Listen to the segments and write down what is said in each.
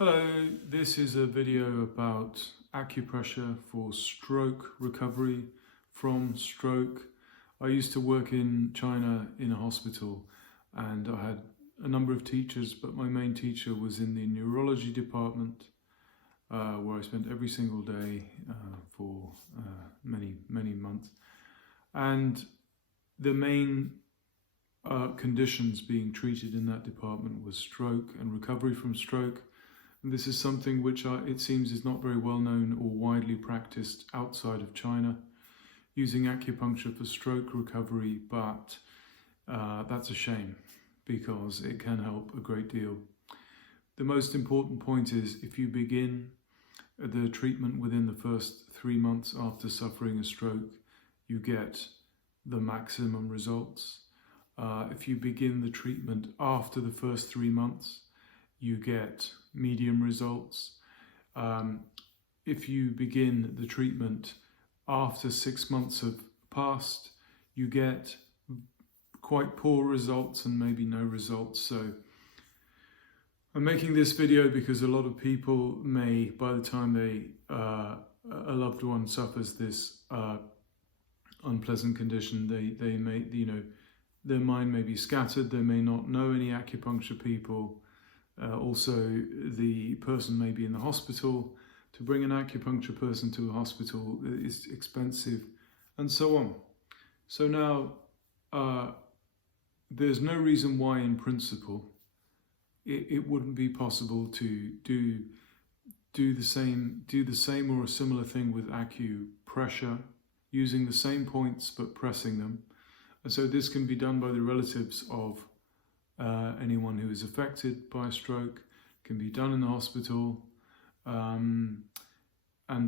Hello, this is a video about acupressure for stroke recovery from stroke. I used to work in China in a hospital and I had a number of teachers, but my main teacher was in the neurology department where I spent every single day for many months. And the main conditions being treated in that department was stroke and recovery from stroke. And this is something which it seems is not very well known or widely practiced outside of China, using acupuncture for stroke recovery, but that's a shame because it can help a great deal. The most important point is if you begin the treatment within the first 3 months after suffering a stroke, you get the maximum results. If you begin the treatment after the first 3 months, you get medium results. If you begin the treatment after 6 months have passed, you get quite poor results and maybe no results. So I'm making this video because a lot of people may, by the time a loved one suffers this unpleasant condition, they may, their mind may be scattered. They may not know any acupuncture people. Also, the person may be in the hospital. To bring an acupuncture person to a hospital is expensive, and so on. So now, there's no reason why, in principle, it wouldn't be possible to do the same or a similar thing with acupressure, using the same points but pressing them. And so this can be done by the relatives of anyone who is affected by a stroke, can be done in the hospital, and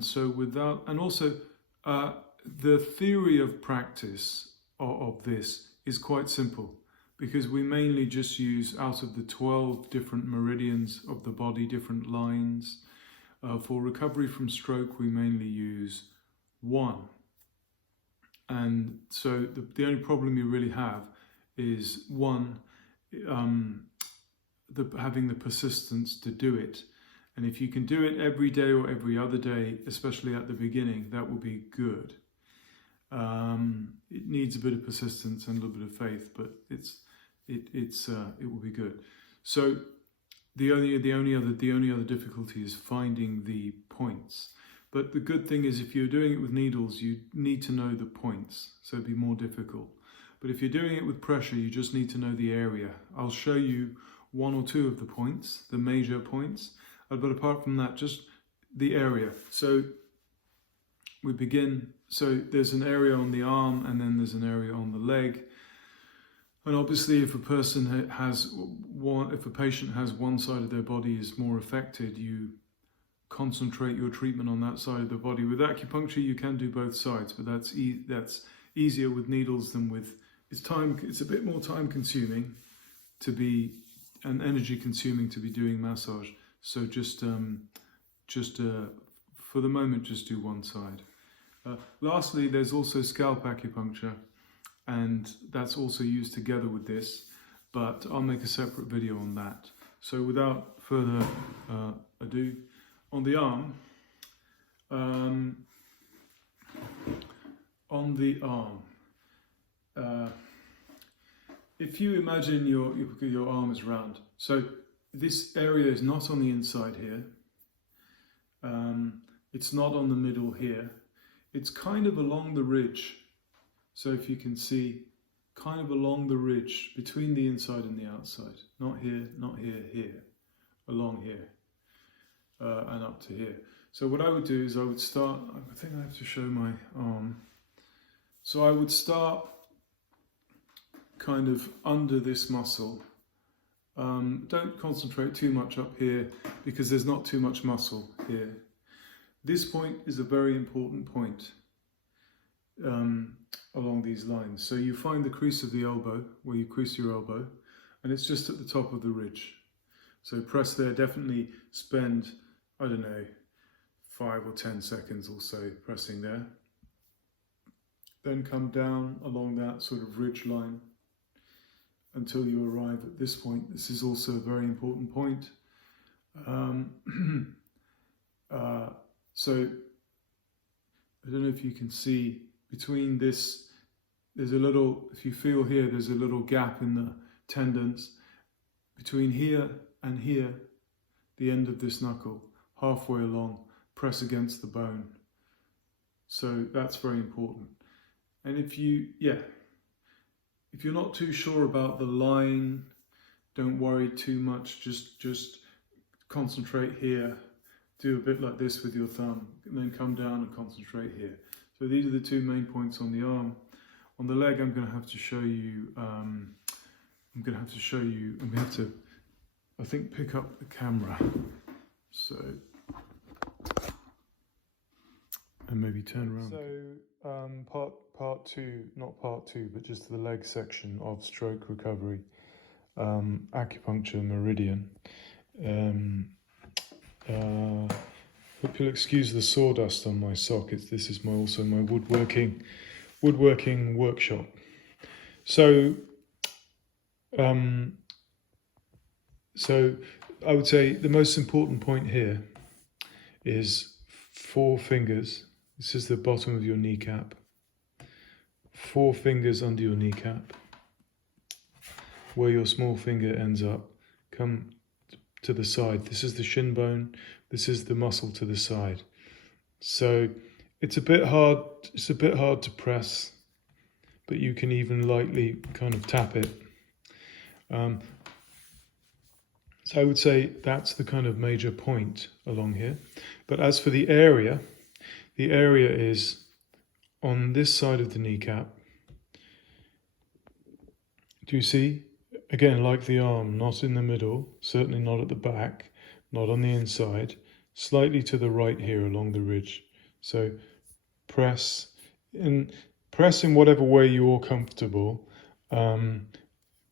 so the theory of practice of this is quite simple, because we mainly just use, out of the 12 different meridians of the body, different lines. For recovery from stroke, we mainly use one. And so the only problem you really have is one, having the persistence to do it. And if you can do it every day or every other day, especially at the beginning, that will be good. It needs a bit of persistence and a little bit of faith, but it will be good. So the only other difficulty is finding the points. But the good thing is, if you're doing it with needles, you need to know the points, so it'd be more difficult. But if you're doing it with pressure, you just need to know the area. I'll show you one or two of the points, the major points, but apart from that, just the area. So we begin, so there's an area on the arm and then there's an area on the leg. And obviously if a patient has one side of their body is more affected, you concentrate your treatment on that side of the body. With acupuncture, you can do both sides, but that's easier with needles than with, it's a bit more time consuming to be, and energy consuming to be doing massage. So just for the moment, just do one side. Lastly, there's also scalp acupuncture, and that's also used together with this, but I'll make a separate video on that. So without further ado, on the arm, if you imagine your arm is round, so this area is not on the inside here, it's not on the middle here, it's kind of along the ridge. So if you can see, kind of along the ridge between the inside and the outside, not here, not here, here, along here. And up to here. So what I would do is I would start, I think I have to show my arm. So I would start kind of under this muscle. Don't concentrate too much up here because there's not too much muscle here. This point is a very important point along these lines. So you find the crease of the elbow, where you crease your elbow, and it's just at the top of the ridge. So press there, definitely spend, I don't know, 5 or 10 seconds or so pressing there. Then come down along that sort of ridge line until you arrive at this point. This is also a very important point. So I don't know if you can see between this, there's a little, if you feel here, there's a little gap in the tendons between here and here, the end of this knuckle, halfway along, press against the bone. So that's very important. And if you're not too sure about the line, don't worry too much, just concentrate here. Do a bit like this with your thumb, and then come down and concentrate here. So these are the two main points on the arm. On the leg, I'm going to have to show you, I'm going to have to, I think, pick up the camera. So, and maybe turn around. So, part two, not part two, but just the leg section of stroke recovery, acupuncture meridian. Hope you'll excuse the sawdust on my sock. This is also my woodworking workshop. So I would say the most important point here is 4 fingers. This is the bottom of your kneecap. 4 fingers under your kneecap, where your small finger ends up. Come to the side. This is the shin bone. This is the muscle to the side. So it's a bit hard to press, but you can even lightly kind of tap it. So I would say that's the kind of major point along here. But as for the area is on this side of the kneecap. Do you see? Again, like the arm, not in the middle, certainly not at the back, not on the inside, slightly to the right here along the ridge. So press in whatever way you're comfortable.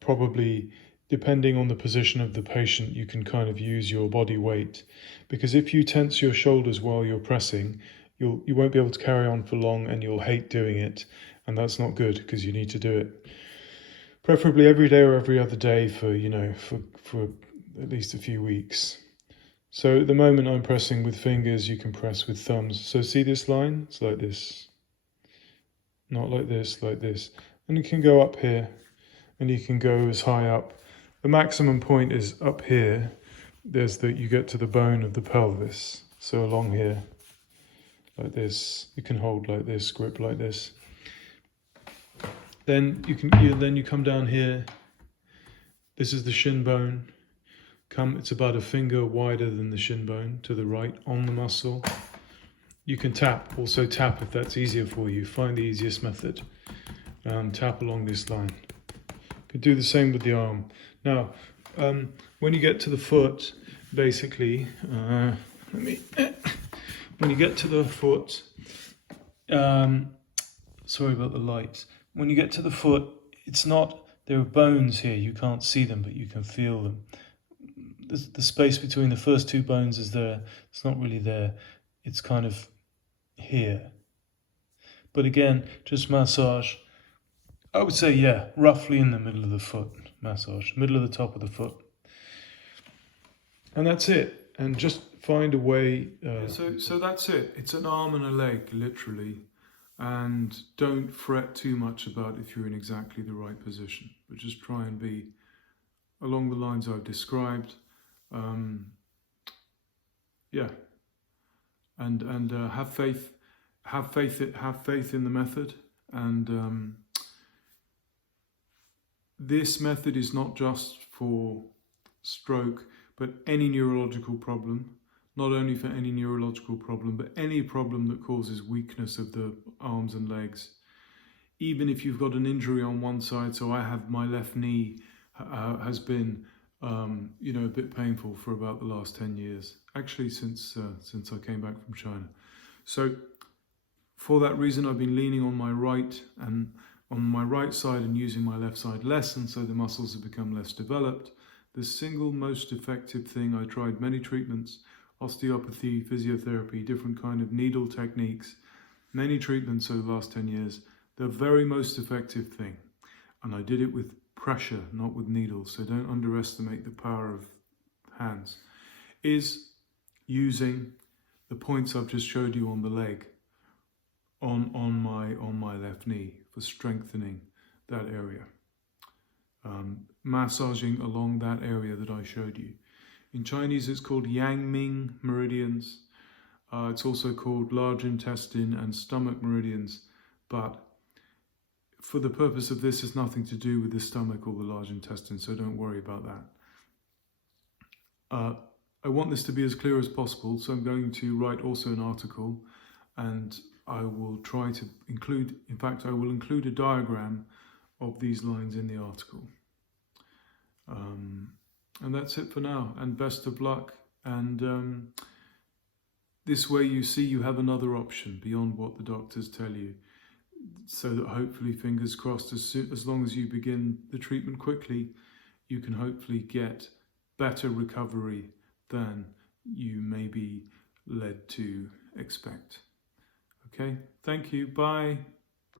Probably depending on the position of the patient, you can kind of use your body weight, because if you tense your shoulders while you're pressing, you won't be able to carry on for long, and you'll hate doing it, and that's not good, because you need to do it preferably every day or every other day for at least a few weeks. So at the moment I'm pressing with fingers, you can press with thumbs. So see this line? It's like this. Not like this, like this. And you can go up here, and you can go as high up. The maximum point is up here. You get to the bone of the pelvis. So along here, like this. You can hold like this, grip like this. Then you come down here. This is the shin bone. It's about a finger wider than the shin bone to the right on the muscle. You can also tap if that's easier for you. Find the easiest method. Tap along this line. You can do the same with the arm. Now, when you get to the foot, basically, when you get to the foot, sorry about the light. When you get to the foot, there are bones here, you can't see them, but you can feel them. The space between the first 2 bones is there, it's not really there, it's kind of here. But again, just massage, I would say, roughly in the middle of the foot, massage, middle of the top of the foot. And that's it, and just find a way. So that's it, it's an arm and a leg, literally. And don't fret too much about if you're in exactly the right position, but just try and be along the lines I've described. And have faith in the method. And this method is not just for stroke, but any neurological problem. Not only for any neurological problem, but any problem that causes weakness of the arms and legs. Even if you've got an injury on one side, so I have my left knee has been, a bit painful for about the last 10 years. Actually, since I came back from China. So, for that reason, I've been leaning on my right side and using my left side less, and so the muscles have become less developed. The single most effective thing, I tried many treatments. Osteopathy, physiotherapy, different kind of needle techniques, many treatments over the last 10 years. The very most effective thing, and I did it with pressure, not with needles, so don't underestimate the power of hands, is using the points I've just showed you on the leg, on my left knee, for strengthening that area. Massaging along that area that I showed you. In Chinese, it's called Yang Ming meridians. It's also called large intestine and stomach meridians, but for the purpose of this, it's nothing to do with the stomach or the large intestine, so don't worry about that. I want this to be as clear as possible, so I'm going to write also an article, and I will try to include, in fact, I will include a diagram of these lines in the article. And that's it for now, and best of luck. And this way you see you have another option beyond what the doctors tell you, so that hopefully, fingers crossed, as long as you begin the treatment quickly, you can hopefully get better recovery than you may be led to expect. Okay, thank you, bye.